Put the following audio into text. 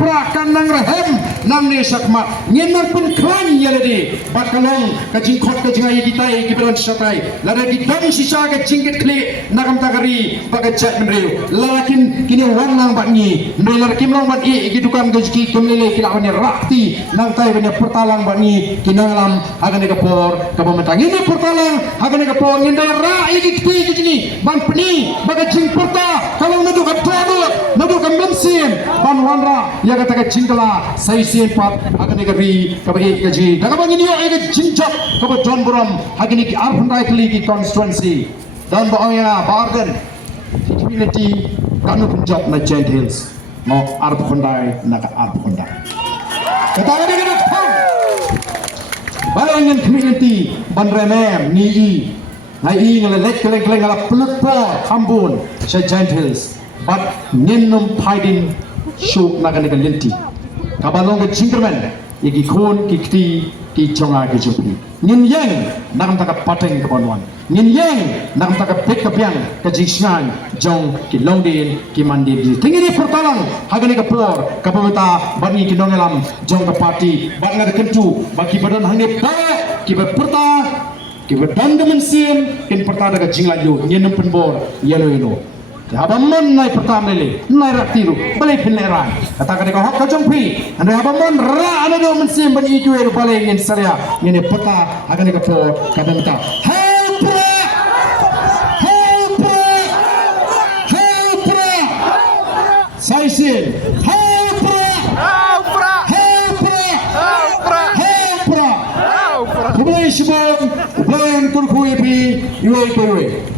prakan nang rahem nang ne sakmat ngin nang pun klan yeledi bakalong kajing khot kajing ai ditai kiberan satai lada gidang sisa kajing ketli nakam takari bagajat menriu lakin kini wang nang batni melar kimlong batni gidukan gajki kemlele kilawan rakti nang tai banya pertalang batni kinalam agane kapor kapamatang ini pertalang agane kapor ngindai ra igiti gini ban peni bagajing perta kalau nadu katado nadu kambensin ban wanra ya kata kacingkala sai sin pat agane gari kabai gaji daga bangin yo ega jinjak kaba John Buram agane ki arpundai kli ki constituency dan baoya bargain community kanu punjab na Giant Hills no arpundai na arpundai kata agane gana thang bayangin community ban remem ni i ngai ngalek keleng ngala pelut por kambun sa Giant Hills but ninnum paidin shuk naga naga linti kabalong ke jingerman yagi khon ki kti ki chonga ke jupi nin yang nagam taka pateng kabanwan nin yang nagam taka pek kapiang ka jingsnan jong ki longdin ki mandi di tingini pertalang hagani ka por kapamata bani ki nongelam jong ka party bangna de kentu baki badan hangne pa ki perta ki dandaman sim kin perta daga jinglayu nyenum penbor yelo Abamon nai pertama lele, nai raktiru, balik peneran. Kata kata kau hak kacang pi, anda abamon ra anda do mensim ban itu eru balik ingin saya, ini peta akan dikapor kata minta. Help! Saya sin, help! Kemudian sebab, kemudian kurku ipi, iwe.